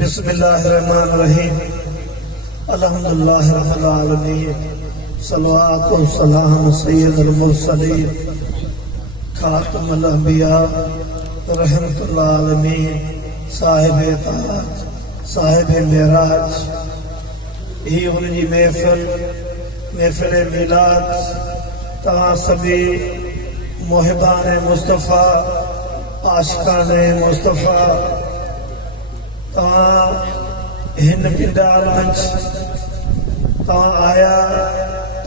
बिस्मिल्लाहिर्रहमानिर्रहीम अल्हम्दुलिल्लाहि रब्बिल आलमीन सल्लल्लाहु व सलाम सय्यदुल मुरसलीन खातमुल अंबिया रहमतुल आलमीन साहिब ताज साहिब मेराज ही उनकी महफिल मिलाद तमाम सभी मुहिबान मुस्तफ़ा आशिकान मुस्तफ़ा हिन पिंडाल मंच आया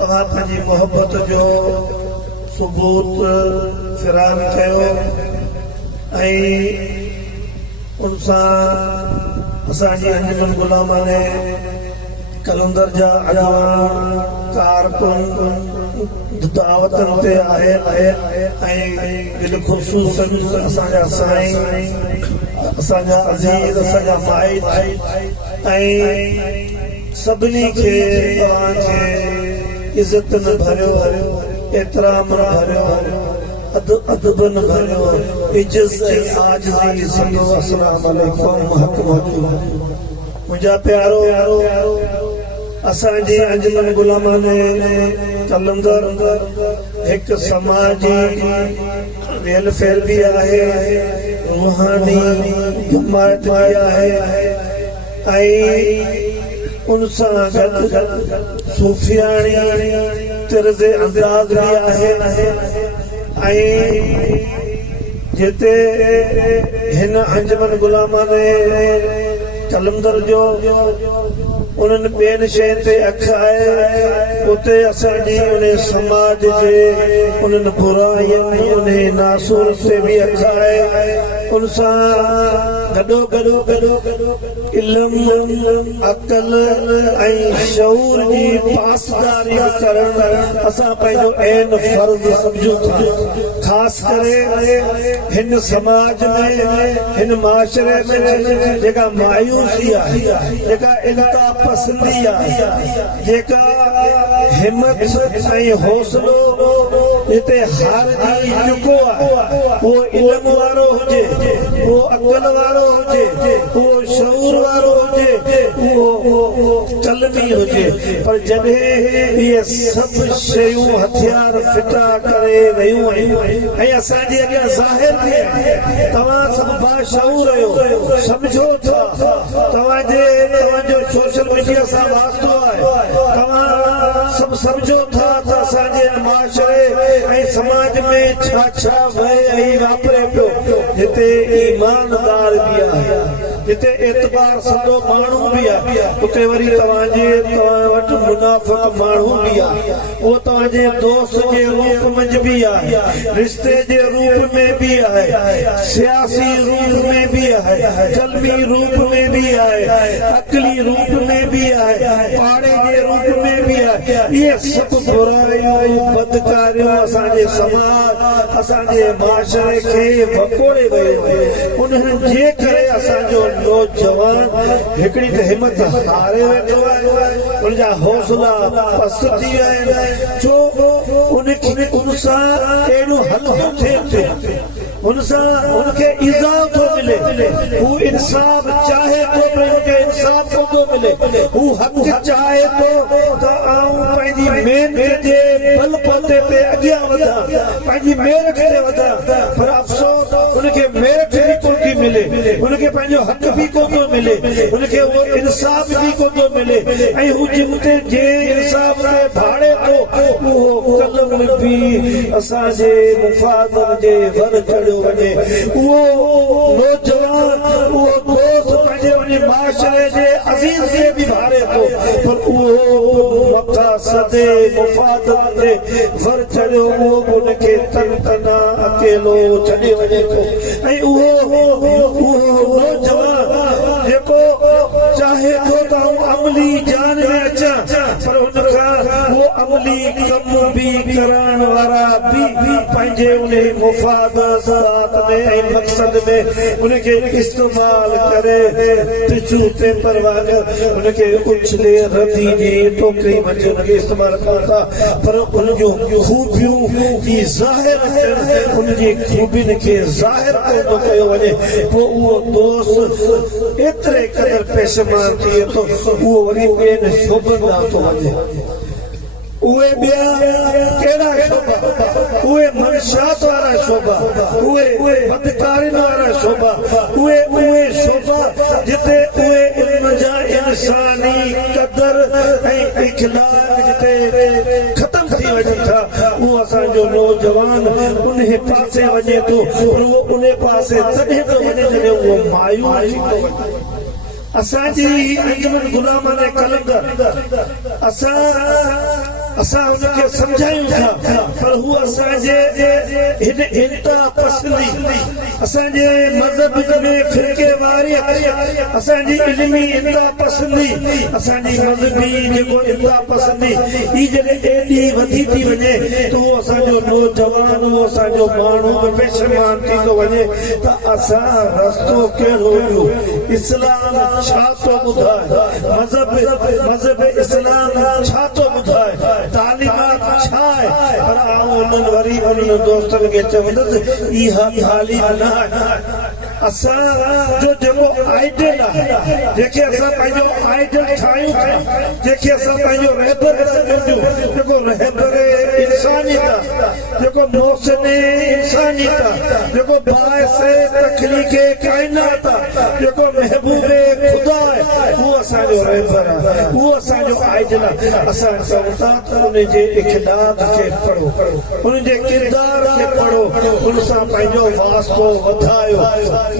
पंहिंजी मोहब्बत जो सबूत फिराम कयो उन सां असांजी अंजुमन गुलामाने कलंदर जा अॻवान कारकुन दावतन ते आए बिलखुसूसन असांजा साईं असांजा अज़ीज़ असांजा माइट सभिनी खे इज़त न भरियो एतराम न भरियो अदब न भरियो इज्जत ऐं आजिज़ी संदो अस्सलाम अलैकुम हक़ मौजूद मुंहिंजा प्यारो असांजी अंजुमन गुलामाने कलंदर हिकु समाजी वेलफेयर भी आहे रूहानी जमात भी आहे उन सां गॾु सूफियाणी तर्ज़ अंदाज़ भी आहे जिते हिन अंजुमन गुलामाने कलंदर जो उन्हनि ॿियनि शयुनि ते अख आहे उते असांजी उन समाज जे उन्हनि बुराइयुनि उन नासूर ते बि अख आहे उन सां गॾो इल्मु अक़ल ऐं शऊर जी पासदारी करणु असां पंहिंजो ऐन फर्ज़ सम्झूं था ख़ासि करे हिन समाज में हिन माशरे में जेका मायूसी आहे जेका इंता पसंदी आहे जेका हिम्मत ऐं हौसलो हिते हारजी चुको आहे उहो इल्म वारो हुजे उहो अक़ल वारो हुजे उहो शऊर वारो हुजे उहो कलमी हुजे पर जॾहिं इहे सभु शयूं हथियार फिटा करे वयूं ऐं असांजे अॻियां ज़ाहिर थी तव्हां सभु बाशऊर आहियो सम्झो था तव्हांजो सोशल मीडिया सां वास्तो आहे तव्हां सभु सम्झो था त असांजे माशरे ऐं समाज में छा छा वहे ऐं वापरे पियो जिते ईमानदार भी आहे जिते एतबार संदो माण्हू भी आहे उते वरी तव्हां वटि मुनाफ़िक़ माण्हू भी आहे उहो तव्हांजे दोस्त जे रूप में भी आहे रिश्ते जे रूप में भी आहे सियासी रूप में भी आहे कलमी रूप में भी आहे अकली रूप में भी आहे पाड़े जे रूप में भी आहे इहे सभु बुराइयूं बदकारियूं असांजे समाज असांजे माशरे खे वकोड़े वियो उन्हनि जे करे असांजो नौजवान हिकिड़ी त हिम्मत हारे वेठो आहे उनजा हौसला पस्त थी विया आहिनि छो उन सां अहिड़ो हलको थिए उन सां उनखे ईज़ा थो मिले हू इंसाफ़ चाहे थो पर उनखे इंसाफ़ कोन थो मिले हू हक़ चाहे थो त आऊं पंहिंजी महिनत जे बल पते ते अॻियां वधां पंहिंजी महिनत ते वधां पर अफ़सोस उनखे महिनत बि कोन थी मिले उनखे पंहिंजो हक़ बि कोन थो मिले उनखे उहो इंसाफ़ बि कोन थो मिले ऐं हू जिते जे इंसाफ़ ते भाड़े थो उहो कलम बि असांजे मुफ़ादन जे वर चढ़ियो वञे उहो नौजवान उहो दोस्त पंहिंजे वञे माशरे जे अज़ीज़ खे बि भाड़े थो पर उहो मक़सद मुफ़ादन जे वर चढ़ियो उहो बि उनखे तना अकेलो छॾे वञे थो ऐं उहो नौजवान जेको चाहे थो त अमली जान में अचा पर उनका वो अमली कम भी करण वारा भी पंहिंजे उन मुफाद ज़ात में मक़सद में उनके इस्तेमाल करे टिशू पेपर वांगुरु उनके उछले रदी जी टोकरी में उनके इस्तेमाल करता पर उन जो खूबियूं की ज़ाहिर उन जी खूबियुनि खे ज़ाहिर कोन कयो वञे पोइ उहो दोस्त एतिरे क़दर पेशमान थिए थो उहो वरी ॿियनि शोभनि ॾांहुं थो वञे उहे ॿिया कहिड़ा शोभा उहे मनशात वारा शोभा उहे बदकारिन वारा शोभा उहे शोभा जिते उहे इल्म जा इंसानी क़दर ऐं इखलाक जिते ख़तम थी वञनि था उहो असांजो नौजवान उन पासे वञे थो उहो उन पासे तॾहिं थो वञे जॾहिं उहो मायूस थी थो वञे असांजी अंजुमन गुलामान कलंदर असां उनखे सम्झायूं था पर हू असांजे हिन इंतहा पसंदी असांजे मज़हब में फिरके वारी असांजी इल्मी इंतहा पसंदी असांजी मज़हबी जेको इंतहा पसंदी ई जॾहिं एॾी वधी थी वञे त उहो असांजो नौजवान उहो असांजो माण्हू बि बेशुमार थी थो वञे त असां रस्तो कहिड़ो ॾियूं इस्लाम छा थो ॿुधाए मज़हब इस्लाम छा थो ॿुधाए तालीमात छा आहे पर आऊं उन्हनि वरी उन्हनि दोस्तनि खे चवंदुसि इहा ॻाल्हि न आहे असांजो जेको आइडियल आहे जंहिंखे असां पंहिंजो आइडियल ठाहियूं था जंहिंखे असां पंहिंजो रहबर चूंडियूं जेको रहबर इंसानियत आहे जेको मोहसिन इंसानियत आहे जेको बाइस तख़लीक़ काइनात आहे जेको महबूब खुदा आहे उहो असांजो रहबर आहे उहो असांजो आइडियल आहे असां चऊं था त उन जे इख़लाक़ खे पढ़ो उन जे किरदार खे पढ़ो उन सां पंहिंजो वास्तो वधायो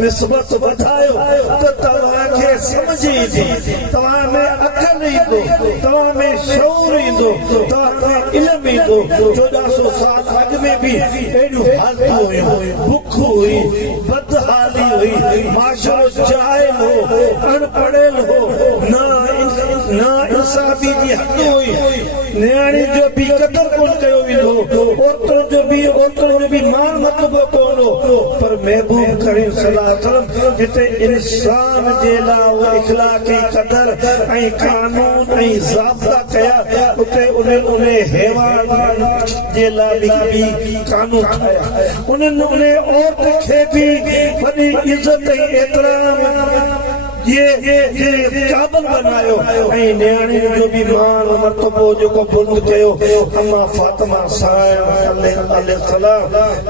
निस्बत वधायो त तव्हांखे समझ ईंदी तव्हां में अकल ईंदो तव्हां में शऊर ईंदो तव्हां में इल्म ईंदो 1400 साल अॻु में बि अहिड़ियूं हालतूं हुयूं बुख हुई बदहाली हुई माशरो जाहिल हो अनपढ़ियल हो ना इंसाफ़ी जी हद हुई न्याणी जो भी कदर कोन कयो वेंदो औरतुनि जो बि मान मतबो कोन हो पर महबूब करीम सल्लल्लाहु अलैहि वसल्लम जिते इंसान जे लाइ इखलाक़ी कदर ऐं कानून ऐं ज़ाब्ता कया उते उन हैवान जे लाइ बि कानून ठाहिया उन्हनि औरत खे बि वॾी इज़त ऐं एतिराम ये काबिल बनायो ऐं न्याणियुनि जो बि मान मर्तबो जेको बुलंद कयो अम्मा फातिमा साहिब अलैहिस्सलाम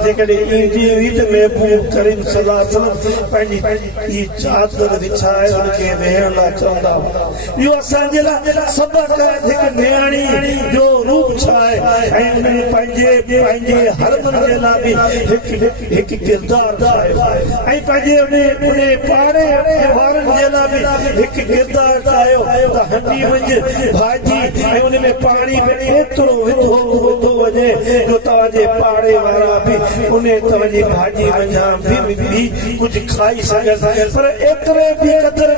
जेकॾहिं ईंदी हुई त महबूब करीम सल्लल्लाहु अलैहि वसल्लम पंहिंजी ई चादर विछाए उनखे वेहण लाइ चवंदा हुआ इहो असांजे लाइ सबक़ आहे हिकु न्याणी जो रूप छा आहे ऐं उन पंहिंजे हरमन जे लाइ बि हिकु किरदार ठाहियो ऐं पंहिंजे उन पाड़े वारनि हिकु किरदार ठाहियो त हंडी वञ भाॼी ऐं उन में पाणी बि एतिरो विधो वञे जो तव्हांजे पाड़े वारा बि उन तव्हांजी भाॼी वञा बि कुझु खाई सघनि पर एतिरे बि क़दर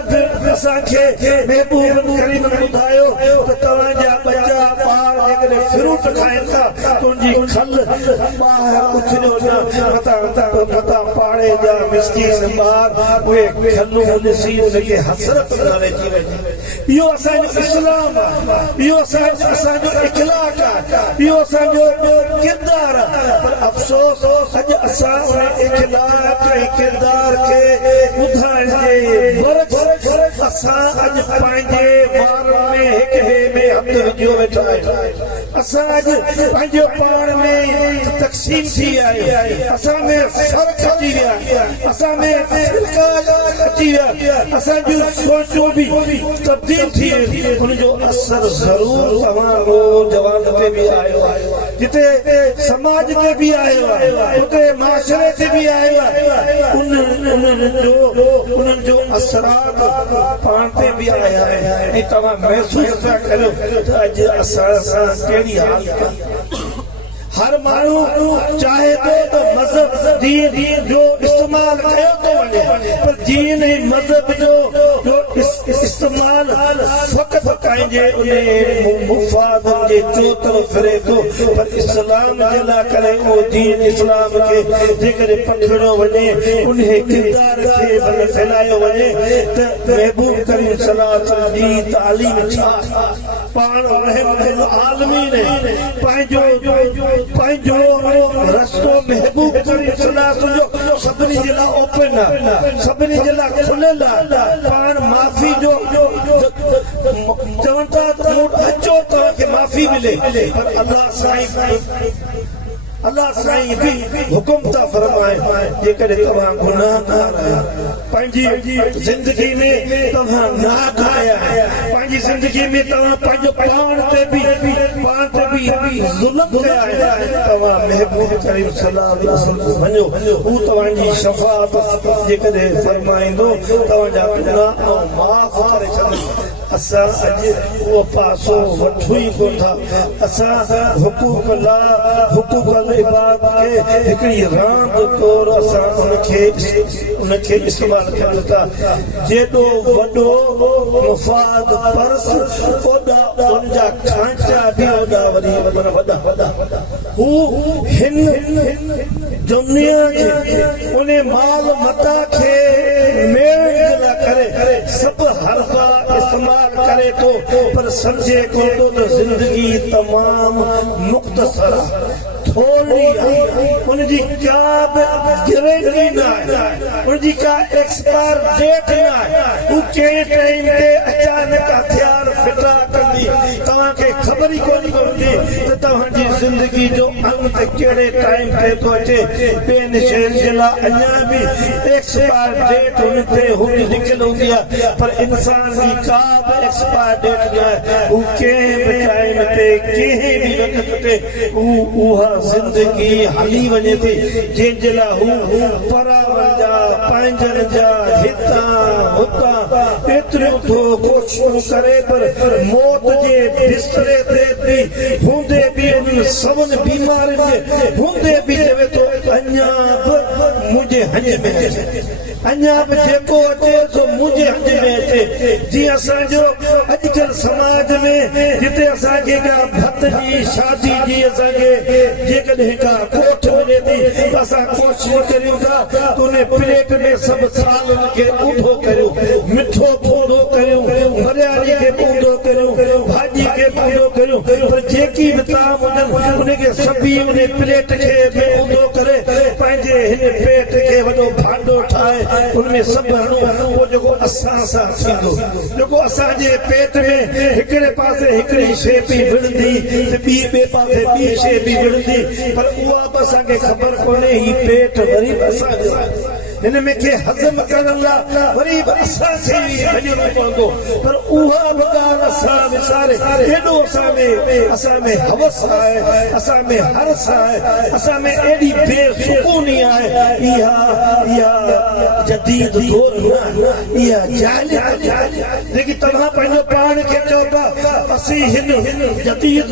असांखे महबूब करीम ॿुधायो त तव्हांजा बच्चा ॿार जेकॾहिं फ्रूट खाइनि था त उनजी खल ॿाहिरि उछलियो न मथां पाड़े जा मिस्कीन ॿार उहे खलूं ॾिसी उनखे हसरत करे थी वञे इहो असांजो इस्लाम आहे इहो असांजो इखलाक आहे इहो असांजो किरदार आहे पर अफ़सोस अॼु असां उन इखलाक ऐं किरदार खे ॿुधाइण जे बरक़्स असां अॼु पंहिंजे ॿारनि में हिक ॿिए में हथ विझो वेठा आहियूं असां अॼु पंहिंजो पाण में तक़सीम थी आहियूं असां में फ़र्क़ अची विया असां में अची विया असांजूं सोचूं बि तब्दील थी वेंदियूं उनजो असर ज़रूर तव्हां नौजवान ते बि आयो आहे जिते समाज ते बि आयो आहे उते माशरे ते बि आयो आहे उन्हनि जो असरात पाण ते बि आया आहिनि ऐं तव्हां महसूस था करियो त अॼु असां सां कहिड़ी हालत आहे हर माण्हू चाहे थो त मज़हब दीन जो इस्तेमाल कयो थो वञे पर दीन ऐं मज़हब जो इस्तेमाल फक़त पंहिंजे उन मुफ़ाद जे चोतरो फिरे थो पर इस्लाम जे लाइ करे उहो दीन इस्लाम खे जेकॾहिं पकड़ियो वञे उन किरदार खे भले फैलायो वञे त महबूब करीम सल्लल्लाहु जी तालीम छा पाण रहमतुल आलमीन पंहिंजो रस्तो महबूब करीम सल्लल्लाहु जो सभिनी जे लाइ ओपन आहे सभिनी जे लाइ खुलियल आहे पाण माफ़ी जो चवनि था अचो तव्हांखे माफ़ी मिले पर अल्लाह साईं भी हुकुम था फरमाए जेकॾहिं तव्हां गुनाहगार पंहिंजी ज़िंदगी में तव्हां नाकाया पंहिंजी ज़िंदगी में तव्हां पंहिंजो पाण ते बि ज़ुल्म कया तव्हां महबूब करीम सल्लल्लाहु अलैहि वसल्लम वञो हू तव्हांजी शफ़ाअत जेकॾहिं फरमाईंदो तव्हांजा गुनाह माफ़ करे छॾींदो असां अॼु उहो पासो वठूं ई कोन था असां हुकूक इबाद खे हिकिड़ी रांदि तौरु असां उनखे इस्तेमालु कयूं था जेॾो वॾो मुफ़ाद परस ओॾा उनजा खांचा बि ओॾा वरी वॾा हू हिन दुनिया जे उन माल मता खे मेड़ण जे लाइ करे सभु हरफा इस्तेमाल करे थो पर समझे कोन थो त ज़िंदगी तमामु मुख़्तसर थोड़ी उनजी का गारंटी न आहे उनजी का एक्सपायर डेट न आहे हू कंहिं टाइम ते अचानक हथियार फिटा कंदी तव्हांखे ख़बर ई कोन पवंदी त तव्हांजी ज़िंदगी जो अंत कहिड़े टाइम ते थो अचे ॿियनि शयुनि जे लाइ अञा बि एक्सपायर डेट हुन ते हूंदी लिखियल हूंदी आहे पर इंसान जी का बि एक्सपायर डेट न आहे हू कंहिं बि टाइम ते कंहिं बि वक़्त ते उहा ज़िंदगी हली वञे थी जंहिंजे लाइ हू परावनि जा पंहिंजनि जा हितां हुतां एतिरियूं थो कोशिशूं करे पर मौत जे बिस्तरे ते बि हूंदे बि उन्हनि सभिनी बीमारियुनि जे हूंदे बि चवे थो अञा बि मुंहिंजे हंज में अचे अञा बि जेको अचे सो मुंहिंजे हंज में अचे जीअं असांजो अॼुकल्ह समाज में जिते असांखे का भत जी शादी जी असांखे जेकॾहिं का कोठ मिले थी त असां कोशिश करियूं था त उन प्लेट में सभु सालनि खे ऊंधो करियूं मिठो पूरो करियूं मरियारी खे पूरो करियूं भाॼी खे पूरो करियूं पर जेकी बि ताम हुजनि उनखे सभी उन प्लेट खे ऊंधो करे पंहिंजे हिन पेट खे वॾो भांडो ठाहे उनमें सभु हणो उहो जेको असां सां थींदो जेको असांजे पेट में हिकिड़े पासे हिकिड़ी शइ पई विढ़ंदी त ॿी ॿिए पासे ॿी शइ पई विढ़ंदी पर उहा बि असांखे ख़बर कोन्हे ही पेट वरी बि असांजो हिन में के हज़म करण लाइ वरी बि असांखे वञणो पवंदो पर उहा बि ॻाल्हि असां विसारे हेॾो असां में हवस आहे असां में हर्ष आहे असां में एॾी बेसुकूनी आहे इहा जदीद दौर न इहा जाहिलियत जेकी तव्हां पंहिंजो पाण खे चओ था असीं हिन जदीद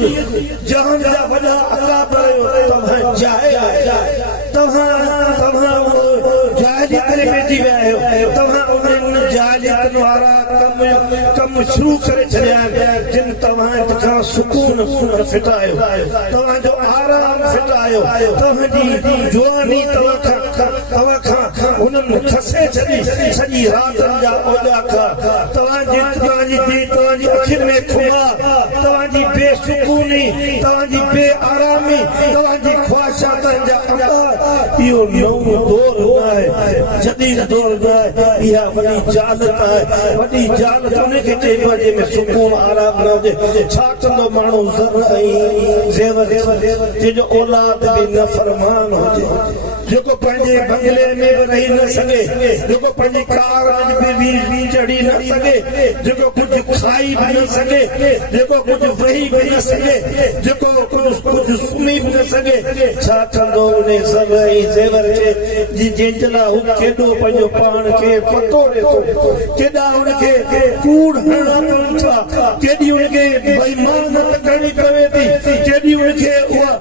जहान जा वॾा अकाबर तव्हां तव्हां जाहिलियत में पइजी विया आहियो तव्हां उन्हनि जाहिलियत वारा कम शुरू करे छॾिया आहिनि जिन तव्हां खां सुकून फिटायो तव्हांजो आराम फिटायो तव्हांजी जुवानी तव्हां खां उन्हनि खसे छॾी सॼी रातनि जा ओॾा तव्हांजी अखियुनि में खुमा तव्हांजी बेसुकूनी तव्हांजी बेआरामी तव्हांजी ख्वाहिशातनि जा इहो नओं दौर न आहे जदीद दौर न आहे इहा वॾी जालत आहे वॾी जालत उनखे चइबो आहे जंहिंमें सुकून आराम न हुजे छा कंदो माण्हू ज़र ऐं ज़ेवर जंहिंजो औलाद बि नफ़रमान हुजे जेको पंहिंजे बंगले में बि रही न सघे जेको पंहिंजी कार में बि चढ़ी न सघे जेको कुझु खाई बि न सघे जेको कुझु वेही बि न सघे जेको कुझु सुम्ही बि न सघे छा कंदो उन ज़र ऐं ज़ेवर खे जंहिंजे लाइ हू केॾो पंहिंजो पाण खे पतोड़े थो केॾा हुनखे कूड़ हणणा पवनि था केॾी हुनखे बेईमानत करणी पवे थी केॾी हुनखे उहा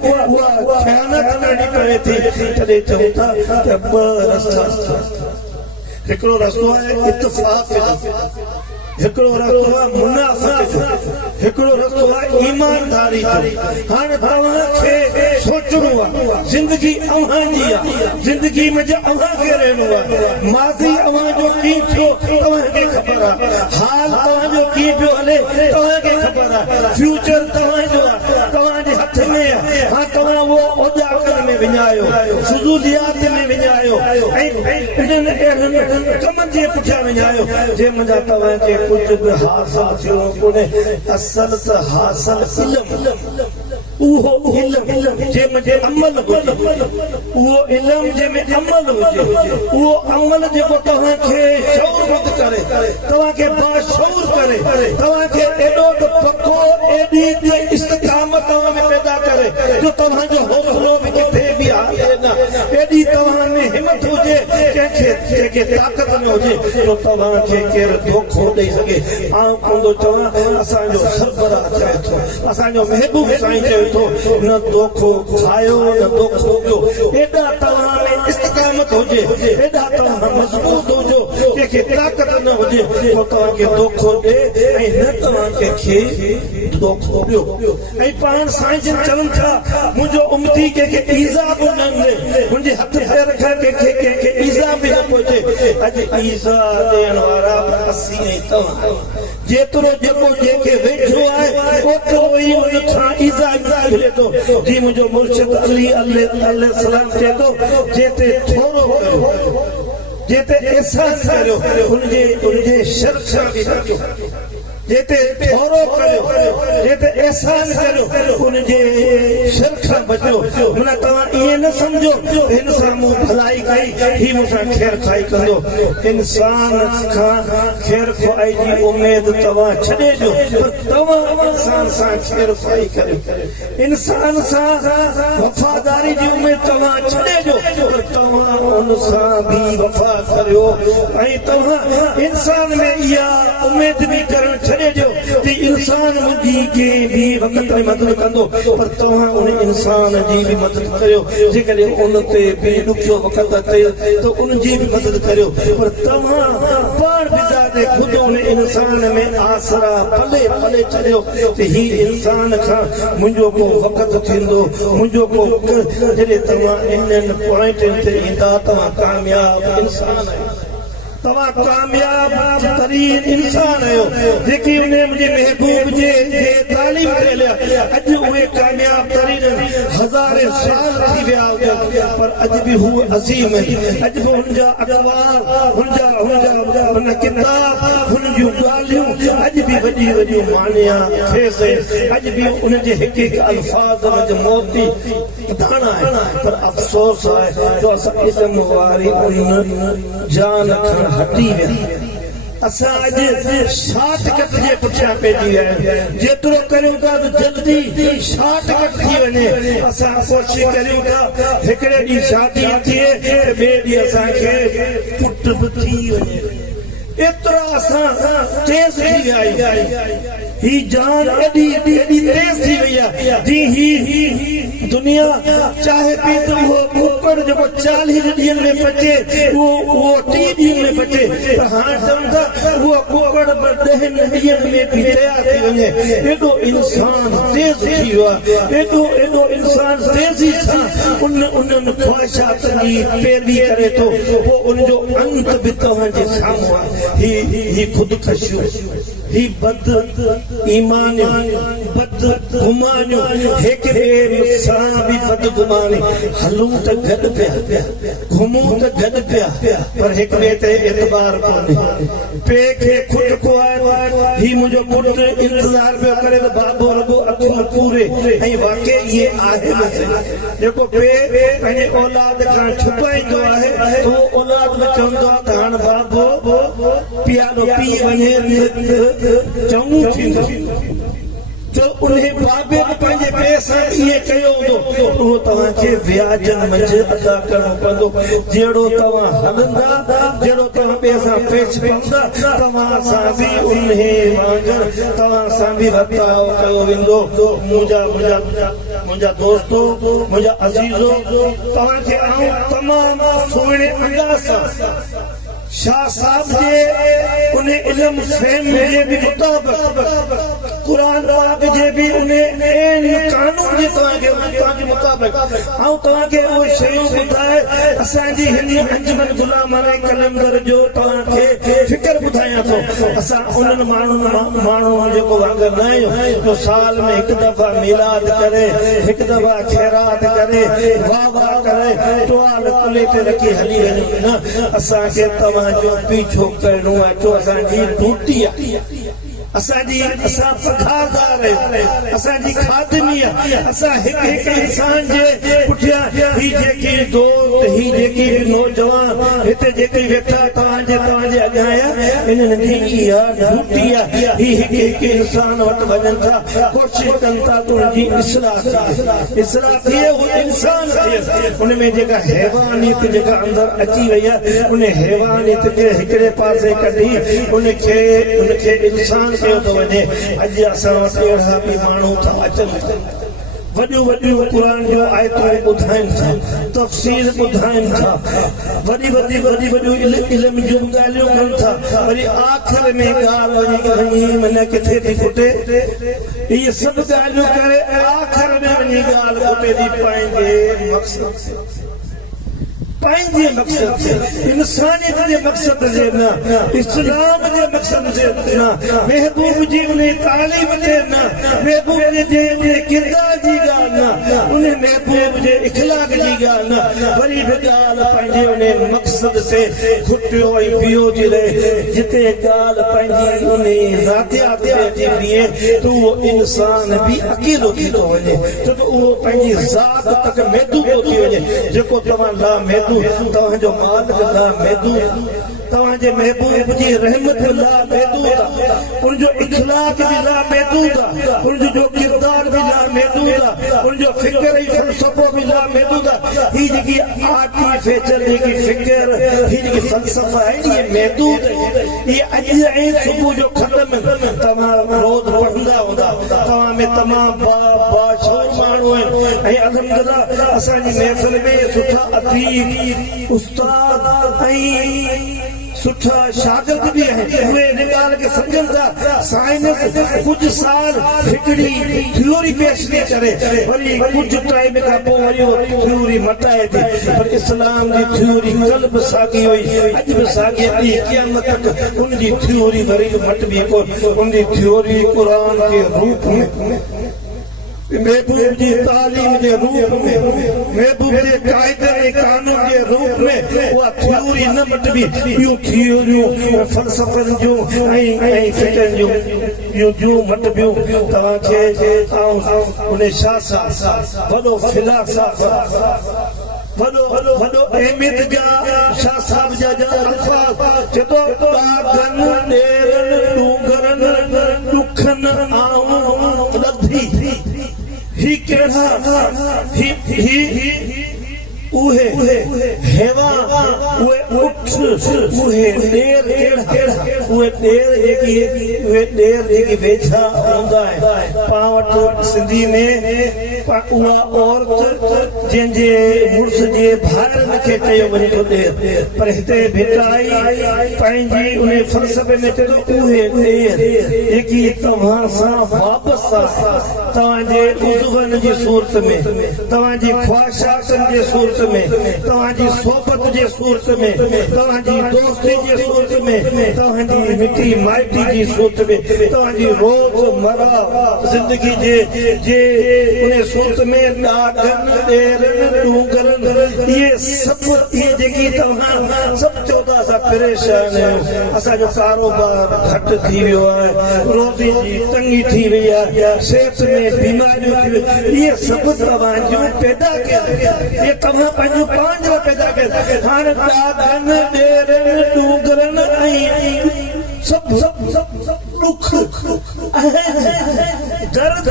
ख़यानत करणी पवे थी तॾहिं चऊं था त ॿ रस्ता हिकिड़ो रस्तो आहे इत्तफ़ाक़ हिकिड़ो रस्तो आहे मुनाफ़िक़, हिकिड़ो रस्तो आहे ईमानदारी जो। हाणे तव्हांखे सोचणो आहे ज़िंदगी अव्हांजी आहे, ज़िंदगी में जो अव्हांखे रहणो आहे। माज़ी अव्हांजो कीअं थियो तव्हांखे ख़बर आहे, हाल तव्हांजो कीअं पियो हले तव्हांखे ख़बर आहे, फ्यूचर तव्हांजो आहे, तव्हांजे हथ में आहे। हाणे तव्हां उहो औजाकनि में विञायो, फुज़ूलियात में विञायो ऐं इन्हनि अहिड़नि कमनि जे पुठियां विञायो जंहिंमहिल तव्हांखे कुझु बि हासिल थियो कोन्हे। असल त हासिल इल्म, उहो इल्म जंहिंमें अमल हुजे, उहो इल्म जंहिंमें अमल हुजे, उहो अमल जेको तव्हांखे शऊरमंद करे, तव्हांखे बाशऊर करे, तव्हांखे एॾो त पको एॾी इस्तक़ामत तव्हां में पैदा करे जो तव्हांजो हौसलो बि किथे बि आहे न, एॾी तव्हां में हिमत हुजे कंहिंखे ताक़त न हुजे जो तव्हांखे केरु धोखो ॾेई सघे। आउं कोन थो चवां, असांजो सरबराह चए थो, असांजो महबूब साईं चए थो, न धोखो खायो न धोखो ॾियो। एॾा तव्हां में इस्तक़ामत हुजे, एॾा तव्हां मज़बूत हुजो, कंहिंखे ताक़त न हुजे तो तव्हांखे धोखो ॾे ऐं न तव्हांखे धोखो ॾियो। ऐं पाण साईं जन चवनि था, मुंहिंजो उम्मती कंहिंखे ईज़ा बि न मिले, मुंहिंजे हथ पैर खां कंहिंखे ईज़ा बि न पहुचे। अॼु ईज़ा ॾियण वारा असीं ऐं तव्हां, जेतिरो जेको जंहिंखे वेझो आहे ओतिरो ई उन खां ईज़ा मिले थो। जी मुंहिंजो मुर्शिद अली अलैहिस्सलाम चए थो, जेते थोरो कयो, जेते एहसान करियो, उनजे शर सां बि बचो। जेते थोरो करियो, जेते एहसान करियो, उनजे शर खां बचो। माना तव्हां ईअं न सम्झो हिन सां मूं भलाई कई, ही मूंसां ख़ैर खाई कंदो। इंसान खां ख़ैर ख़्वाई जी उमेद तव्हां छॾे ॾियो, पर तव्हां इंसान सां ख़ैर ख़्वाई करियो। इंसान सां वफ़ादारी जी उमेद तव्हां छॾे ॾियो, पर तव्हां उन सां बि वफ़ा करियो। ऐं तव्हां इंसान में इहा उमेद बि करणु छॾे ॾियो कि इंसान मुंहिंजी कंहिं बि वक़्त में मदद कंदो, पर तव्हां उन इंसान जी बि मदद करियो। जेकॾहिं उन ते बि ॾुखियो वक़्त अचे त उनजी बि मदद करियो, पर तव्हां पाण बिज़ाते ख़ुदि उन इंसान में आसरा पले पले छॾियो कि ही इंसान खां मुंहिंजो को वक़्त थींदो, मुंहिंजो को जॾहिं तव्हां इन्हनि पॉइंटनि ते ईंदा तव्हां कामयाब इंसान आहियो, तव्हां कामयाब तरीन इंसान आहियो। जेकी उन मुंहिंजे महबूब जे तालीम कयल आहे, अॼु उहे कामयाब तरीन हज़ारे साल थी विया हुजनि, पर अॼु बि हू अज़ीम आहिनि। अॼु बि हुनजा अक़वाल, हुन किताब, हुन जूं ॻाल्हियूं अॼु बि वॾी वॾियूं मानिया खेसि, अॼु बि उनजे हिकु हिकु अल्फाज़ में मोती दाना आहे। पर अफ़सोस आहे जो असां इल्म वारी उन जान खां हटी विया। असां अॼु शॉर्टकट जे पुठियां पइजी विया आहियूं। जेतिरो करियूं था त जल्दी शॉर्टकट थी वञे। असां कोशिशि करियूं था हिकिड़े ॾींहुं शादी थिए, ॿिए ॾींहुं असांखे पुट बि थी वञे। एतिरा असां तेज़ थी विया आहियूं। ही जान एॾी तेज़ थी वई आहे जी ही दुनिया चाहे पई त उहो कुकर जेको 40 ॾींहंनि में पचे उहो 30 ॾींहंनि में पचे, पर हाणे चवनि था उहो कुकर 10 ॾींहंनि में बि तयारु थी वञे। एॾो इंसान तेज़ थी वियो आहे, एॾो इंसान तेज़ी सां उन्हनि ख़्वाहिशातनि जी पैरवी करे थो। पोइ उनजो अंत बि तव्हांजे साम्हूं आहे। ही ख़ुदकशियूं, ही बद ईमानियूं, बद गुमानियूं, हिक ॿिए सां बि बद गुमानी। हलूं त गॾु पिया, घुमूं त गॾु पिया, पर हिक ॿिए ते एतबार कोन्हे। पे खे खुट को आहे, ही मुंहिंजो पुट इंतज़ार पियो करे त बाबो रुगो अखियूं पूरे, ऐं वाक़ई इहे आहे जेको पे पंहिंजे औलाद खां छुपाईंदो आहे, उहो औलाद में चवंदो आहे त हाणे बाबो पियानो पी वञे चङो थींदो। जो उन बाबे पंहिंजे पैसा इहे कयो हूंदो, उहो तव्हांखे व्याजनि मंझि अदा करणो पवंदो। जहिड़ो तव्हां हलंदा, जहिड़ो तव्हां ॿिए सां पेश पवंदा, तव्हां सां बि उन वांगुरु तव्हां सां बि वर्ताव कयो वेंदो। मुंहिंजा दोस्तो, मुंहिंजा अज़ीज़ो, तव्हांखे आऊं तमामु सुहिणे अंदाज़ सां शाह साहब जे उन इल्म फहम जे भी मुताबिक कुरान पाक जे भी उन कानून जे तव्हांखे मुताबिक ऐं तव्हांखे उहे शयूं ॿुधाए असांजी हिन अंजुमन गुलामाना कलमदर जो तव्हांखे फिकर ॿुधायां थो। असां उन्हनि माण्हुनि जेको वांगुरु न आहियूं जो साल में हिकु दफ़ा मिलाद करे, हिकु दफ़ा खैरात करे, वाह वाह करे, टुवाल कुले ते रखी हली वञूं न। असांखे तव्हांजो पीछो करणो आहे छो असांजी ड्यूटी आहे, असां पघारदार आहियूं, असांजी खादमी आहे। असां हिकु इंसान जे पुठियां ही जेकी दोस्त, ही जेकी नौजवान हिते जेके वेठा तव्हांजे अॻियां आया इन्हनि जी इहा ड्यूटी आहे। ही हिकु इंसान वटि वञनि था, कोशिशि कनि था त उनजी इस्लाह थिए, उहो इंसान थिए। उन में जेका हैवानियत जेका अंदरि अची वई आहे उन हैवानियत खे हिकिड़े पासे कढी उनखे इंसान कयो थो वञे। अॼु असां वटि अहिड़ा बि माण्हू था अचनि, वॾियूं वॾियूं क़ुरान जो आयतूं ॿुधाइनि था, तफ़सीर ॿुधाइनि था, वॾियूं इल्म जूं ॻाल्हियूं कनि था, वरी आख़िर में ॻाल्हि वञी मन किथे थी खुटे। इहे सभु ॻाल्हियूं करे आख़िर में वञी ॻाल्हि खुटे थी पंहिंजे मक़सद से, इंसानियत जे मक़सद से न, इस्लाम जे मक़सद से न, महबूब जी उन तालीम ते न, महबूब जे किरदार जी ॻाल्हि न, उन महबूब जे इख़लाक जी ॻाल्हि न, वरी बि ॻाल्हि पंहिंजे उन मक़सद से खुटियो ऐं पियो थी रहे। जिते ॻाल्हि पंहिंजी उन ज़ातियात ते अची बीहे त उहो इंसान बि अकेलो थी थो वञे, छो त उहो पंहिंजी ज़ात तक महदूद थो थी वञे। जेको तव्हां ला महदूद तव्हांजो मालिक ला महदूद, तव्हांजे महबूब जी रहमत ला महदूद आहे, उनजो इख़लाक बि ला महदूद आहे, उनजो किरदार बि ला महदूद आहे, उनजो फिक्र ऐं फ़लसफ़ो बि ला महदूद आहे। ही जेकी आर्टिफिशियल जेकी फिक्र, ही जेकी फ़लसफ़ा आहे इहे महदूद आहे। इहे अॼु ऐं सुबुह जो ख़तम तव्हां रोज़ पढ़ंदा हूंदा, तव्हां में तमामु बाशूर माण्हू आहिनि ऐं अल्हम्दुलिल्लाह असांजी महफ़िल में सुठा अदीब, उस्ताद ऐं सुठा शागिर्द भी है। उहे इन ॻाल्हि खे सम्झनि था साइंस कुझु साल हिकिड़ी थ्योरी पेश थी करे, वरी कुझु टाइम खां पोइ वरी थ्योरी मटाए थी, पर इस्लाम जी थ्योरी कल्ह बि साॻी हुई, अॼु बि साॻी थी, क़यामत तक उनजी थ्योरी वरी मटबी कोन। उनजी थ्योरी क़ुरान के रूप में, महबूब जी तालीम के रूप में, महबूब जे कायदे ऐं कानून के रूप में उहा थ्योरी न मटबी। यूं थ्योरियूं फ़लसफ़नि जूं ऐं फिक्रनि जूं मटबियूं तव्हांखे उन शाह साहब वॾो फिलासफ़र, वॾो अहमियत जा शाह साहब जा अल्फाज़ चतो दागन ॾेरनि डूंगरनि ॾुखनि आऊं लधी ही कहिड़ा उहे हेवा उहे उठ उहे ॾेर कहिड़ा उहे ॾेर जेकी वेझा हूंदा आहिनि। पाण वटि सिंधी में उहा औरत जंहिंजे मुड़ुस जे भाइरनि खे चयो वञे थो ॾेर, पर हिते भिटाई पंहिंजी उन फ़लसफ़े में चए थो उहे ॾेर जेकी तव्हां सां वापसि आहे, तव्हांजे उज़वनि जी सूरत में, तव्हांजी ख्वाहिशातनि जे सूरत में, तव्हांजी सोबत जे सूरत में, तव्हांजी दोस्ती जे सूरत में, तव्हांजी मिटी माइटी जी सूरत में, तव्हांजी रोज़मर्रा ज़िंदगी जे उन सूरत में ॾाढनि ॾेरनि डूंगरनि इहे सभु इहे जेकी तव्हां सभु चओ था असां परेशान आहियूं, असांजो कारोबार घटि थी वियो आहे, रोज़ी जी तंगी थी वई आहे, सिहत में बीमारियूं थी वियूं, इहे सभु तव्हांजूं पैदा कया, इहे तव्हां पंहिंजूं पाण जा पैदा कया। हाणे ॾाढनि ॾेरनि डूंगरनि ऐं सभु दुख दर्द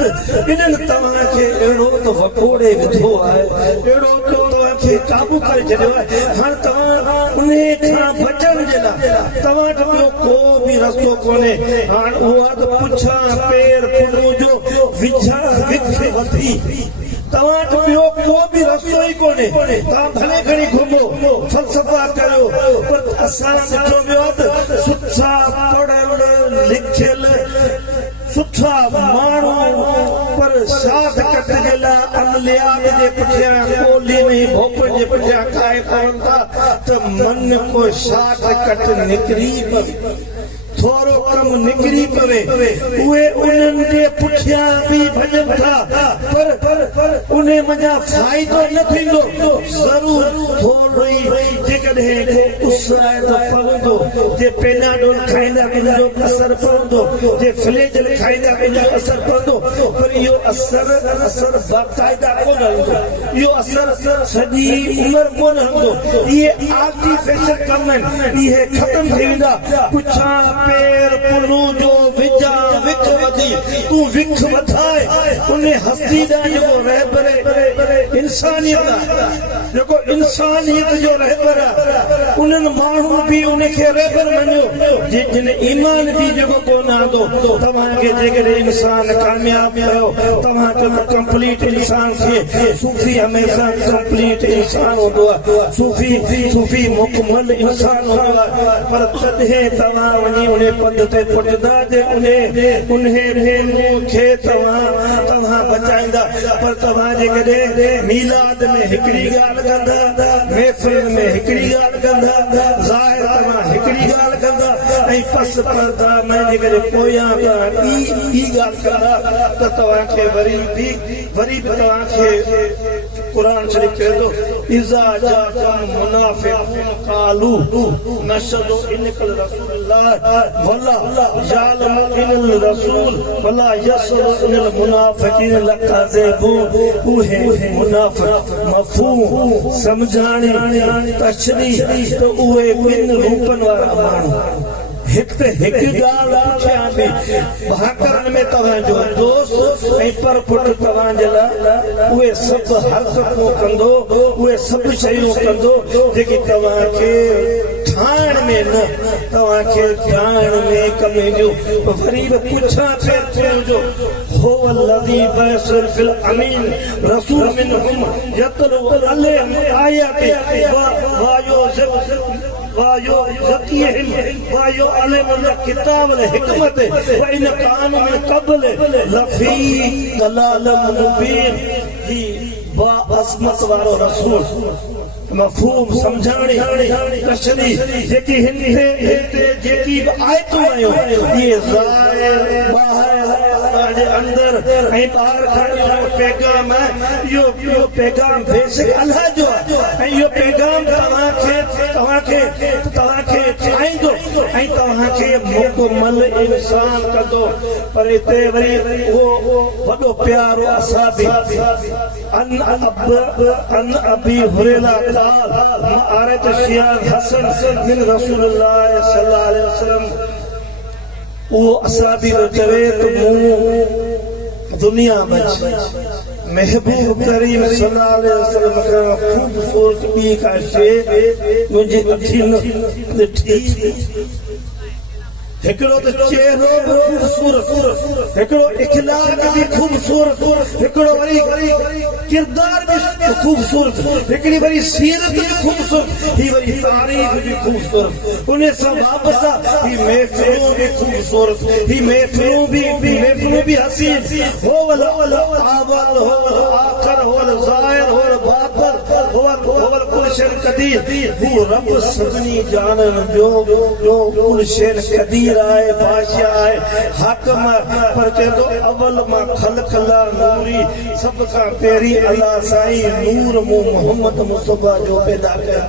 इन्हनि तव्हांखे अहिड़ो त वकोड़े विधो आहे, अहिड़ो तव्हांखे काबू करे छॾियो आहे। हाणे तव्हां उन खां बचण जे लाइ तव्हां वटि ॿियो को बि रस्तो कोन्हे। हाणे उहा त पुछां पेर पुॾो जो विझण विथ वधी, तव्हां वटि ॿियो को बि रस्तो ई कोन्हे। तव्हां भले खणी घुमो फ़लसफ़ा कयो, पर असां ॾिठो वियो त सुठा पढ़ लिखियल सुठा माण्हू पर साथ कटजे लाइ अमलियात जे पुठियां कोली में भोपन जे पुठियां खाए पवनि था त मन को साथ कट निकिरी पवे थोरो कम निकिरी पवे उहे उन्हनि जे पुठियां बि भॼनि था पर उन मञा फ़ाइदो न थींदो ज़रूर थोरो ई जेकॾहिं उस आहे त पवंदो जे पेनाडोल खाईंदा उनजो असर पवंदो जे फ्लेजल खाईंदा उनजो असर पवंदो पर इहो असर बाक़ाइदा कोन हलंदो इहो असर सॼी उमिरि कोन हलंदो इहे आर्टिफिशियल कम आहिनि इहे ख़तम थी वेंदा पुछां पेर पुलू जो विजा विख वधी तू विख वधाए उन हस्ती दा जेको रहबर इंसानियत जेको इंसानियत जो रहबर उन्हनि माण्हू बि उनखे रहबर मञियो जिन ईमान बि जेको कोन आंदो तव्हांखे जेकॾहिं इंसान कामयाब कयो तव्हांखे कंप्लीट इंसान थिए सूफ़ी हमेशह कंप्लीट इंसान हूंदो आहे सूफ़ी मुकमल इंसान हूंदो आहे पर तॾहिं तव्हां वञी उन पंध ते पुॼंदा जे उन खे तव्हां बचाईंदा पर तव्हां जेकॾहिं मीलाद में हिकिड़ी ॻाल्हि कंदा महफ़िल में हिकिड़ी ॻाल्हि कंदा ज़ाहिर तव्हां हिकिड़ी ॻाल्हि कंदा ऐं पस पर्दा में जेकॾहिं पोयां तव्हां ॿी ॻाल्हि कंदा त तव्हांखे वरी तव्हांखे क़ुरान शरीफ़ चए थो इज़ा जाकुम मुनाफ़िक़ून क़ालू नशहदु इन्नका रसूलुल्लाह वला यालमु इन्नल रसूल वला यसदु इन्नल मुनाफ़िक़ीन लकाज़िबून उहे मुनाफ़िक़ मफ़हूम समझाणी तशरीह त उहे ॿिनि रूपनि वारा माण्हू हिकु ॻाल्हि पुछियां थी भाकरनि में तव्हांजो दोस्त ऐं पर पुट तव्हांजे लाइ उहे सभु हरकतूं कंदो उहे सभु शयूं कंदो जेकी तव्हांखे ठाहिण में न तव्हांखे ठाहिण में कम ईंदियूं वरी बि पुछां जो هو الذي بعث في الأمين رسول منهم يتلو عليهم آياته ويزكيهم ويعلمهم الكتاب والحكمة وإن كانوا من قبل لفي ضلال مبين बासमत वारो रसूल मफ़हूम समझाणी तशरीह जेकी हिते जेकी बि आयतूं आहियूं इहे ज़ाहिर ॿाहिरि जे अंदर ऐं ॿाहिरि खणी पैगाम आहे इहो पैगाम बेसिक अल्लाह जो आहे ऐं इहो पैगाम तव्हांखे ठाहींदो ऐं तव्हांखे मुकमल इंसान कंदो पर हिते वरी उहो वॾो प्यारो असाबी अन अबी हुरैरा قال ما أردت الشيخ حسن من رسول الله صلى الله عليه وسلم वो असाबी चवे तो दुनिया में महबूब करीम सल्लल्लाहु अलैहि वसल्लम का खूबसूरत बी का शेर मुझे न ठीक हिकिड़ो त चेहरो बि खूबसूरत हिकिड़ो इखलाक बि खूबसूरत हिकिड़ो वरी किरदार बि खूबसूरत हिकिड़ी वरी सीरत बि खूबसूरत ही वरी तारीख़ बि खूबसूरत उन सां वापसि ही महफ़िलूं बि खूबसूरत ही महफ़िलूं बि हसीन हो वल आवल हो वल आखिर हो वल ज़ाहिर हो वल बातिन हो वल कुल शैइन क़दीर हू रब सभिनी जानन जो कुल शैइन क़दीर आहे बादशाह आहे हाकम पर चवंदो अवल मां ख़ल्क़ ला नूरी सभ खां पहिरीं अल्लाह साईं नूर मूं मोहम्मद मुस्तफ़ा जो पैदा कया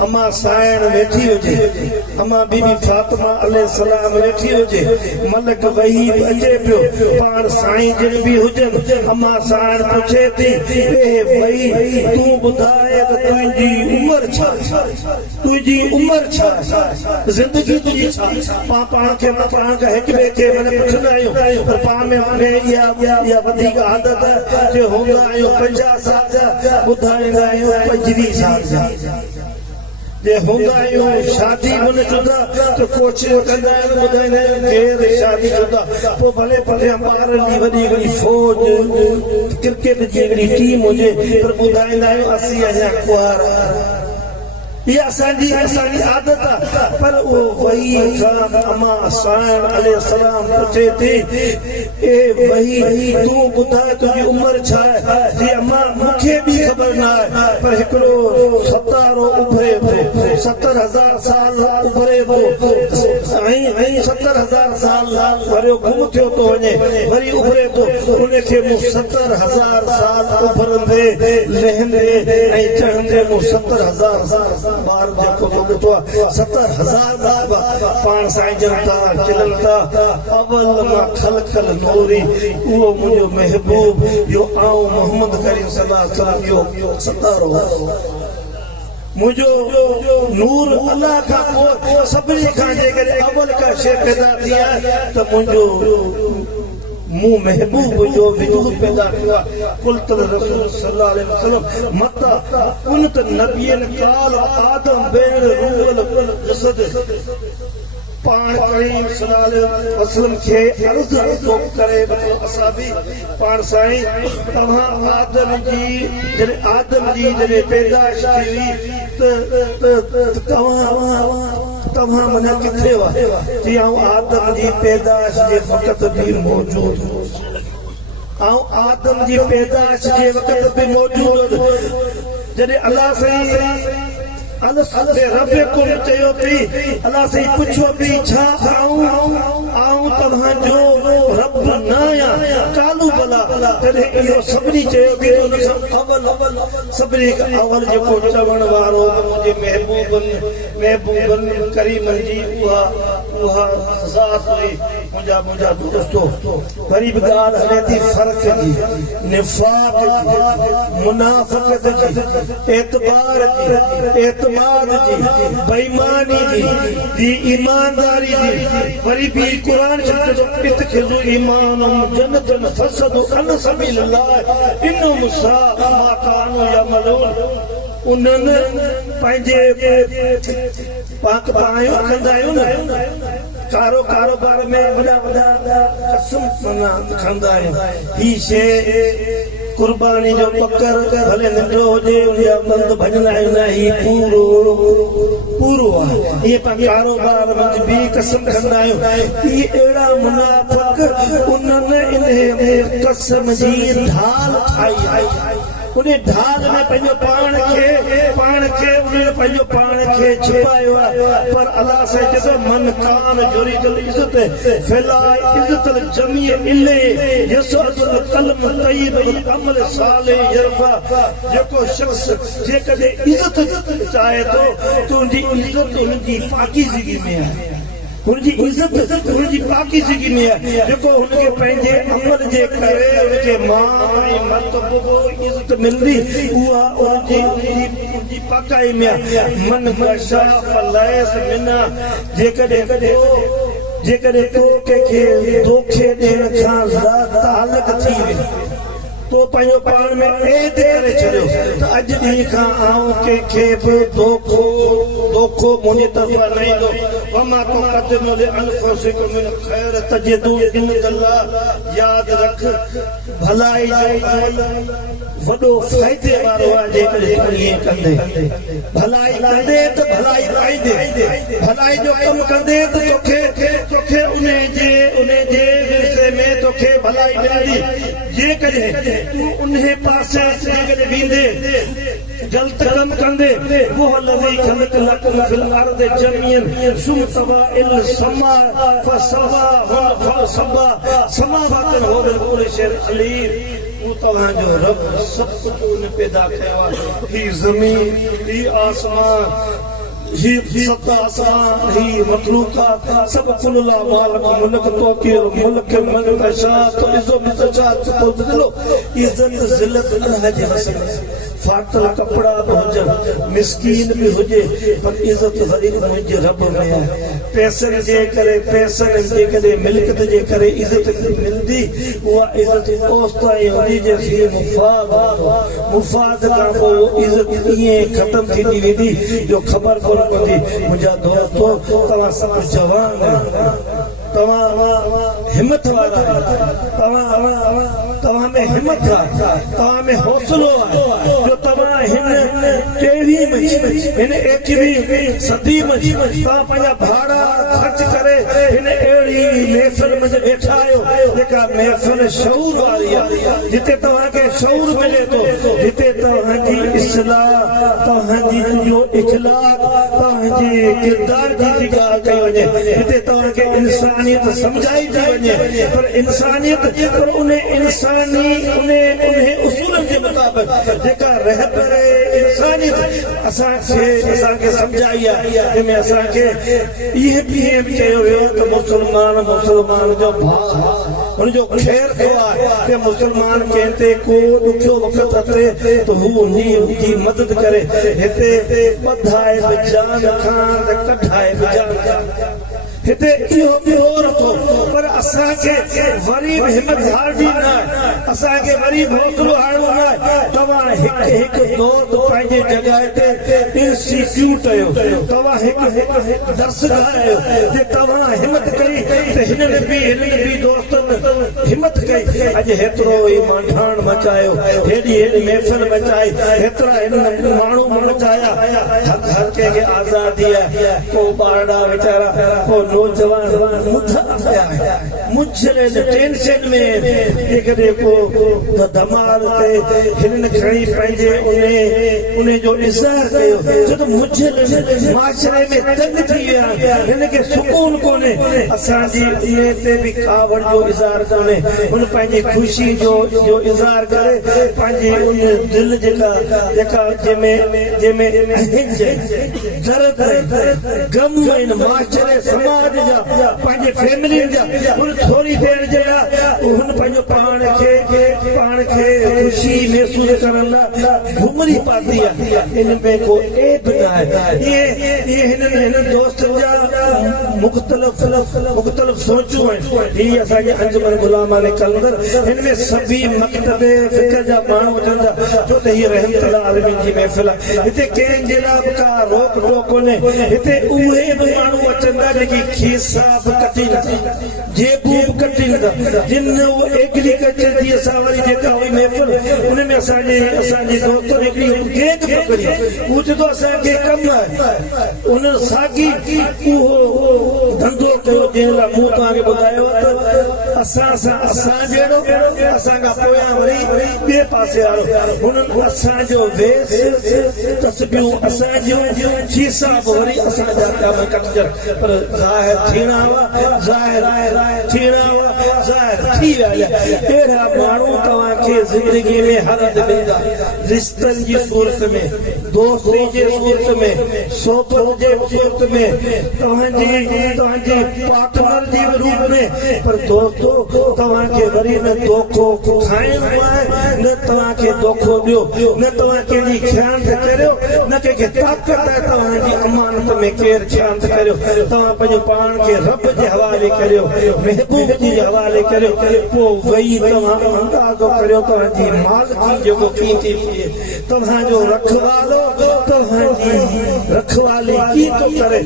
अम्मा साइण वेठी हुजे अम्मा बीबी फातिमा अलैहिस्सलाम वेठी हुजे मलक वही अचे पियो पाण साईं जिन बि हुजनि अम्मा साइण पुछे थी ए वही तूं ॿुधाए त तुंहिंजी उमिरि छा ज़िंदगी तुंहिंजी छा पाण खे हिक ॿिए खे पुछंदा आहियूं पर पाण में इहा वधीक आदत जो हूंदा आहियूं 50 साल जा ॿुधाईंदा आहियूं 25 साल जा जे हूंदा आहियूं शादी मन शुदा तो कोशिश कंदा आहियूं ॿुधाईंदा आहियूं केरु शादी शुदा पोइ भले पुठियां ॿारनि जी वॾी हिकिड़ी फौज क्रिकेट जी हिकिड़ी टीम हुजे पर ॿुधाईंदा आहियूं असीं अञा कुंवारा ये असांजी आदत आहे पर वो वही खान अमा साइण अलैहिस्सलाम पूछे थी ए वही तू ॿुधाए तुंहिंजी उमिरि छा आहे जी अमा मूंखे बि ख़बर न आहे पर हिकिड़ो सतारो उभरे थो 70,000 साल उभरे थो ऐं 70,000 साल वरियो गुम थियो थो वञे वरी उभरे थो उनखे मूं 70,000 साल उभरंदे लहंदे ऐं चढ़ंदे मूं 70,000 साल बार जेको ॾिठो आहे 70,000 पाण साईं जन था चिलनि था अवल मां खल नूरी उहो मुंहिंजो महबूब इहो आऊं मोहम्मद करीम सल्लल्लाहु अलैहि वसल्लम इहो सतारो मुंहिंजो नूर अल्लाह खां पोइ सभिनी खां जेकॾहिं अवल का शइ पैदा थी आहे त मुंहिंजो मुंह महबूब जो वजूद पैदा हुआ कुल रसूल सल्लल्लाहु अलैहि वसल्लम मता उनत नबियन काल आदम बेर रूल जसद पाण करीम सल्लल्लाहु अलैहि वसल्लम के अर्ज तो करे असाबी पाण साईं तव्हां आदम जी जॾहिं पैदाइश थी हुई तव्हां मना किथे हुआ जी आदम जी पैदाइश जे वक़्त बि मौजूद आदम जी पैदाइश जे वक़्त बि मौजूद जॾहिं अल्लाह साईं रफ़िकुम चयो थी अल्लाह साईं पुछो थी छा आऊं तव्हांजो रब न आहियां कालू भला तॾहिं इहो सभिनी चयो थी उन खां अवल सभिनी खां अवल जेको चवण वारो मुंहिंजे महबूबनि करीमनि जी उहा ज़ात हुई मुंहिंजा दोस्तो वरी बि ॻाल्हि हले थी फ़र्क़ जी निफ़ाक़ जी मुनाफ़क़त जी एतबार जी एतमाद जी बेईमानी जी ईमानदारी जी वरी बि क़ुरान शरीफ़ इत्खिज़ू ईमानम जन्नतन फसदु अन सबीलिल्लाह इन्नहुम साअ मा कानू यअमलून उन्हनि पंहिंजे पाक पायूं कंदा आहियूं न कारोबार में वॾा कसम खंदा आहियूं ही शइ कुर्बानी जो पकर भले नंढो हुजे या बंद भॼंदा आहियूं न ही पूरो आहे इहे पाण कारोबार में बि कसम खंदा आहियूं इहे अहिड़ा मुनाफ़िक़ उन्हनि इन कसम जी ढाल ठाही आहे उन ढाल में पंहिंजो पाण खे उन्हनि पंहिंजो पाण खे छिपायो आहे पर अल्लाह साईं चए मन कान जुरीदल इज़त फैला इज़त जमी इले यसअल कलम तय्यब अमल सालिह यरफा जेको शख्स जेकॾहिं इज़त चाहे थो तुंहिंजी इज़त हुनजी पाकीज़गी में आहे हुनजी इज़त हुनजी पाकीज़गी में आहे जेको हुनखे पंहिंजे अमल जे करे हुनखे मान ऐं मर्तबो इज़त मिलंदी उहा हुनजी पाकाई में आहे मन बशा फलैस मिना जेकॾहिं तो कंहिंखे धोखे ॾियण खां तालुक थी वञे तो पंहिंजो पाण में ऐद करे छॾियो त अॼु ॾींहं खां आऊं कंहिंखे बि धोखो मुंहिंजे तरफ़ां न ईंदो वमा तुक़द्दिमू लिअनफुसिकुम मिन खैर तजिदू इंदल्लाह यादि रख भलाई जो अमल वॾो फ़ाइदे वारो आहे जेकॾहिं तूं ईअं कंदे भलाई कंदे त भलाई पाईंदे भलाई जो कमु कंदे त तोखे उन जे विरसे में तोखे भलाई मिलंदी जेकॾहिं तूं उन पासे जेकॾहिं वेंदे गलत कम कंदे वो लज़ी खलक लकुम फिल अर्द जमीअन सुम तवाइल समा फसवा फसबा समावातन हो बिल कुल शै अलीम तव्हांजो रब सभु कुझु उन पैदा कयो आहे ही ज़मीन ही आसमान ही सत आसमान ही मखलूक़ात सब कुल्ला मालिक मुल्क तोकीर मुल्क मन तशा तो इज्जत तशा तो दिलो इज्जत जिल्लत अल्लाह जे हसन फाटल कपड़ा भी हुजन मिस्कीन भी हुजे पर इज्जत वरी मुंहिंजे रब में आहे पैसनि जे करे मिल्कत जे करे इज्जत मिलंदी उहा इज्जत ओस्त ऐं हुनजी जे मुफ़ाद खां पोइ इज्जत ईअं ख़तम थींदी वेंदी जो ख़बर कोन पवंदी मुंहिंजा दोस्तो तव्हां सभु जवान तव्हां हिम्मत वारा तव्हां में हिम्मत आहे तव्हां में हौसलो आहे जो तव्हां टेवीं में हिन 21वीं सदी में तव्हां पंहिंजा भाड़ा ख़र्च करे हिन अहिड़ी महफ़िल में वेठा आहियो जेका महफ़िल शऊर वारी आहे, जिते तव्हांखे शऊर मिले थो, जिते तव्हांजी इस्लाह, तव्हांजी जो इख़लाक़, तव्हांजे किरदार जी ॻाल्हि कई वञे, जिते तव्हांखे इंसानियत सम्झाई थी वञे, पर इंसानियत पर उन इंसानी उन उसूलनि जे मुताबिक़ जेका रहबर इंसानियत असांखे सम्झाई आहे, जंहिंमें असांखे इहे बि चयो वियो त मुस्लमान जो भाउ हुनजो ख़ैर थियो आहे कि मुस्लमान कंहिं ते को ॾुखियो वक़्तु अचे त हू हुनजी मदद करे। हिते ॿधाए बि जान खां त कढाए बि जान खां, हिते इहो ॿियो रखो, पर असांखे वरी बि हिमत हारणी न आहे, असांखे वरी हौसलो हारणो न आहे। तव्हां हिकु दोस्त पंहिंजे जॻह ते इंस्टीट्यूट आहियो, तव्हां हिकु दर्सगाह आहियो, जे तव्हां हिमत कई त हिननि बि दोस्तनि हिमत कई, अॼु हेतिरो ई मांठाण मचायो, हेॾी महफ़िल मचाई, हेतिरा हिननि माण्हू मचाया, हर कंहिंखे आज़ादी आहे। को ॿारड़ा वीचारा, को नौजवान मुझले टेंशन में जेकॾहिं को धमाल ते हिननि खणी पंहिंजे उन जो इज़हार कयो, छो त मुझल माशरे में तंग थी विया, हिनखे सुकून कोन्हे, असांजी इन ते बि कावड़ जो इज़हार कोन्हे, हुन पंहिंजी ख़ुशी जो इज़हार करे पंहिंजी उन दिलि जेका जंहिंमें दर्द गम आहिनि माशरे समाज जा, पंहिंजे फैमिली जा, हुन थोरी देरि जे लाइ हुन पंहिंजो पाण खे ख़ुशी महसूस करण लाइ घुमरी पाती आहे। इन में को ऐब न आहे। इहे हिननि दोस्तनि जा मुख़्तलिफ़ सोचूं आहिनि। हीअ असांजे अंजुमन गुलामान कलंदर, हिन में सभी मकतब फ़िक्र जा माण्हू अचनि था, छो त हीअ रहमतुल्लाह आलमीन जी महफ़िल आहे। हिते कंहिंजे लाइ बि का रोक टोक कोन्हे, हिते उहे बि माण्हू अचनि था जेकी खीसा बि कटी नथा, जेबूं बि कटी नथा, जिन एग्रीकल्चर जी असां वरी जेका हुई महफ़िल, उन में असांजे दोस्तनि हिकिड़ी गैंग पकड़ी, उहो चए थो असांखे कमु आहे, उन साॻी उहो धंधो कयो जंहिं लाइ मूं तव्हांखे ॿुधायो आहे त असां जहिड़ो असांखां पोयां वरी ॿिए पासे वारो, हुननि असांजो वेस तस्बियूं असांजियूं खीसा बि वरी असांजा कम कटजनि, पर ज़ाहिर थीणा हुआ, ज़ाहिर थी विया। अहिड़ा माण्हू तव्हांखे ज़िंदगी में हर हंधि मिलंदा, रिश्तनि जी सूरत में, दोस्ती जे सूरत में, सोबत जे सूरत में, तव्हांजी पार्टनर जे रूप में, पर दोस्तो तव्हांखे वरी न धोखो खाइणो आहे, न तव्हांखे धोखो ॾियो, न तव्हां कंहिंजी ख़यानत करियो, न कंहिंखे ताक़त आहे तव्हांजी अमानत में केरु ख़यानत करियो, तव्हां पंहिंजो पाण खे रब जे हवाले करियो, महबूब जी हवाले करियो, पोइ वही तव्हां अंदाज़ो करियो तव्हांजी मालिकी जेको कीअं थी थिए, तव्हांजो रखवालो तव्हांजी रखवाली कीअं थो करे।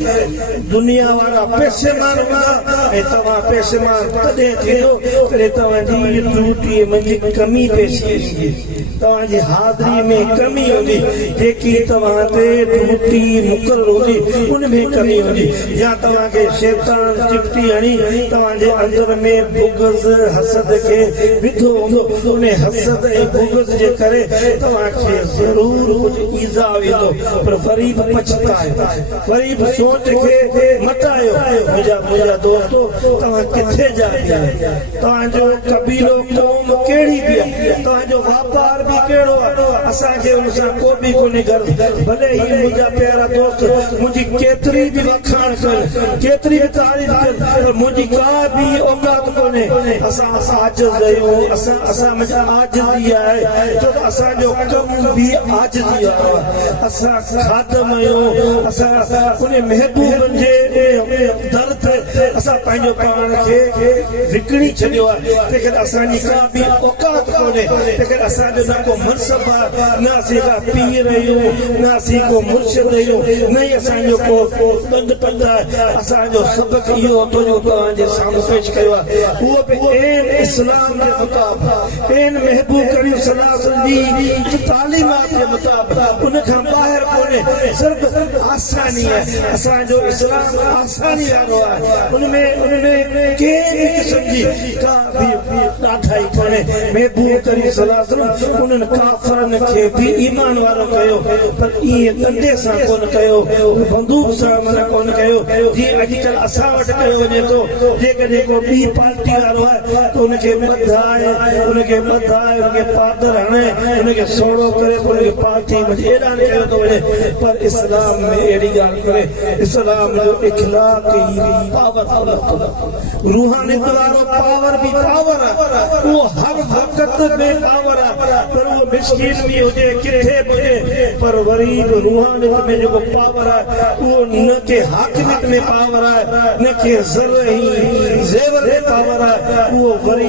दुनिया वारा पेशेमान हूंदा ऐं तव्हां पेशेमान तॾहिं थींदो कॾहिं तव्हांजी ड्यूटी में कमी पेश ईंदी, तव्हांजी हाज़िरी में कमी हूंदी, जेकी तव्हां ते ड्यूटी मुक़ररु हूंदी उन में कमी हूंदी, या तव्हांखे शैतान चिपटी हणी तव्हांजे अंदर में बुग़्ज़ हसद खे विधो हूंदो, उन हसद ऐं बुग़्ज़ जे करे तव्हांखे ज़रूरु कुझु ईज़ा वेंदो, पर वरी बि पछतायो, वरी बि सोच खे मटायो। मुंहिंजा दोस्तो, तव्हां किथे जा आहियो, तव्हांजो कबीलो क़ौम कहिड़ी बि आहे, तव्हांजो वापार बि कहिड़ो आहे, असांखे हुन सां को बि कोन्हे गर्व, भले ई मुंहिंजा प्यारा दोस्त मुंहिंजी केतिरी बि वखाण कनि, केतिरी बि तारीफ़ कनि, पर मुंहिंजी का बि औकात कोन्हे, असां आजिज़ आहियूं, असां आजिज़ी आहे, छो त असांजो कमु बि आजिज़ी आहे, असां खादम आहियूं, असां उन महबूबनि जे दर ते असां पंहिंजो पाण खे विकिणी छॾियो आहे तंहिंखे असांजी का बि औकात कोन्हे तंहिंखे असांजो न को मनसब आहे न असीं का पीर आहियूं न असीं को मुर्शिद आहियूं न ई असांजो को ॿंध पंध आहे असांजो सबक़ इहो तुंहिंजो तव्हांजे साम्हूं पेश कयो आहे उहो बि एन इस्लाम जे मुताबिक़ एन महबूब करीम सल्लल्लाहु अलैहि वसल्लम जी तालीमात जे मुताबिक़ उन खां ॿाहिरि कोन्हे सिर्फ़ आसानी आहे असांजो इस्लाम आसानी वारो आहे उनमें कंहिं क़िस्म जी का बि ॾाढाई कोन्हे महबूब करीम सल्लल्लाहु अलैहि वसल्लम उन्हनि काफ़िरनि खे बि ईमान वारो कयो पर ईअं कंधे सां कोन कयो बंदूक सां मन कोन कयो जीअं अॼुकल्ह असां वटि कयो वञे थो जेकॾहिं को ॿी पार्टी वारो आहे त उनखे ॿधाए उनखे पादर हणे उनखे सोड़ो करे उनखे पार्टी में ऐलान कयो थो वञे पर इस्लाम में अहिड़ी ॻाल्हि कोन्हे इस्लाम जो इखलाक ई पावर रूहानी वारो पावर बि पावर आहे उहो हर वक़्त में पावर आहे पर उहो मिस्किन बि हुजे किथे बि हुजे पर वरी बि रूहानियत में जेको पावर आहे उहो न के हाकिमियत में पावर आहे न के ज़ेवर में पावर आहे उहो वरी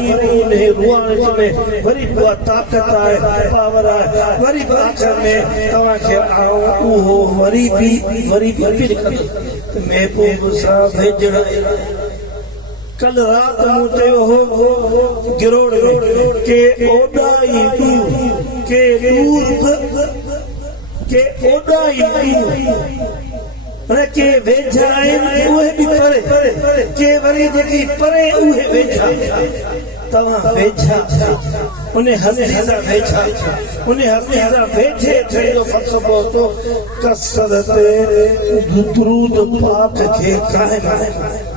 बि रूहानियत में वरी उहा ताक़त आहे पावर आहे वरी बि आख़िर में तव्हांखे उहो वरी बि लिखंदो महबूब साहब भेजण कल रात मूं चयो हो गिरोड़ में के ओॾाई के दूर के ओॾाई दूर के वेझा आहिनि उहे बि परे के वरी जेकी परे उहे वेझा तव्हां वेझा उन हस्ती सां वेझा उन हस्ती सां वेझे थियण जो फ़लसफ़ो तो कसरत दुरूद पाक खे क़ाइम आहे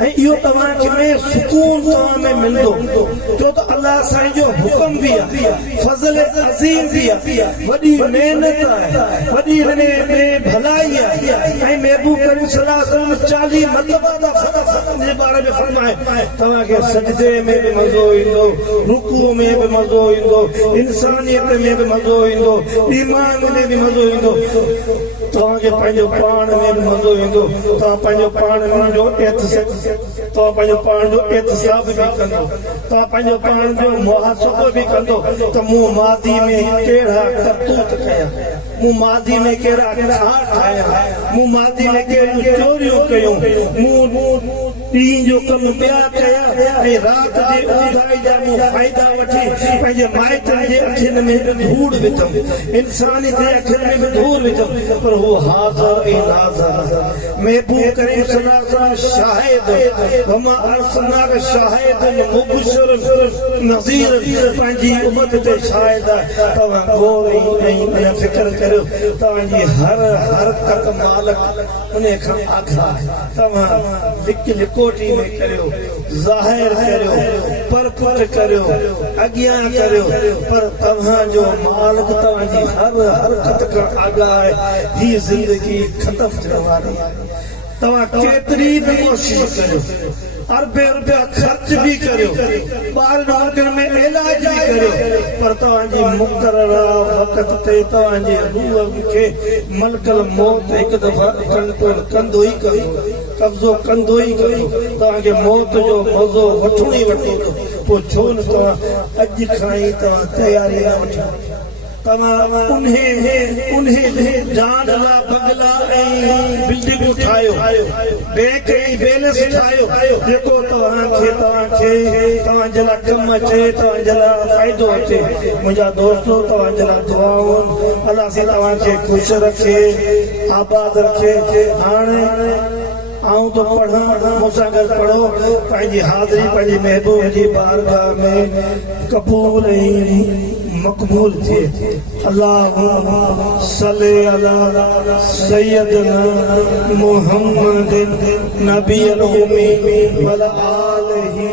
ऐं इहो तव्हांखे में सुकून तव्हां में मिलंदो छो त अल्लाह साईं जो हुकुम बि आहे फज़ल अज़ीम बि आहे वॾी महिनत आहे वॾी में भलाई आहे ऐं महबूब करीम सल्लल्लाहु अलैहि वसल्लम 40 मरतबा जे बारे में फरमाए तव्हांखे सजदे में बि मज़ो ईंदो रुकू में बि मज़ो ईंदो इंसानियत में बि मज़ो ईंदो ईमान में बि मज़ो ईंदो तव्हांखे पंहिंजो पाण में बि मज़ो ईंदो तव्हां पंहिंजो पाण में जो तव्हां पंहिंजो पाण जो एहतिसाब बि कंदो तव्हां पंहिंजो पाण जो मुहासबो बि कंदो त मूं माज़ी में कहिड़ा करतूत कया मूं माज़ी में कहिड़ा ठाहिया मूं माज़ी में कहिड़ियूं चोरियूं कयूं मूं ॾींहं जो कमु ॿिया कया ऐं राति जे ऊंघाई जा मूं फ़ाइदा वठी पंहिंजे माइटनि जे अखियुनि में धूड़ विधमि इंसानी जे अखियुनि में बि धूड़ विधमि पर हू हाज़िर ऐं नाज़िर महबूब करीम सल्लल्लाहु अलैहि वसल्लम शाहिद वमा अर्सलनाक शाहिदन मुबशिरन नज़ीर पंहिंजी उम्मत ते शाहिद आहे तव्हां गौर ऐं फ़िक्र करियो तव्हांजी हर हरकत मालिक उन खां आगाह आहे तव्हां लिकोटी में करियो ज़ाहिर करियो परपुर करियो अॻियां करियो पर तव्हांजो मालिक तव्हांजी हर हरकत खां आगाह आहे हीअ ज़िंदगी ख़तम थियण वारी आहे तव्हां केतिरी बि कोशिश करियो अरबे रुपया ख़र्च भी करियो ॿारनि में इलाज भी करियो पर तव्हांजी मुक़रर वक़्त ते तव्हांजे रूह खे मलकल मौत हिकु दफ़ा कंट्रोल कंदो ई कब्ज़ो कंदो ई तव्हांखे मौत जो मज़ो वठणो ई वठो पोइ छो न तव्हां अॼु खां ई तव्हां तयारी न वठो तव्हां उन्हें जान ला बंगला ऐं बिल्डिंगूं ठाहियो बैंक ऐं बैलेंस ठाहियो जेको तव्हांखे तव्हांजे लाइ कमु अचे तव्हांजे लाइ फ़ाइदो अचे मुंहिंजा दोस्तो तव्हांजे लाइ दुआऊं अलाह सां तव्हांखे ख़ुशि रखे आबाद रखे हाणे आऊं तो पढ़ा मूंसां गॾु पढ़ो पंहिंजी हाज़िरी पंहिंजी महबूब जी बारगाह में क़बूल ऐं मक़बूल थिए अल्लाहुम्मा सल्ली अला सय्यदना मुहम्मद नबी अल उम्मी व आलिहि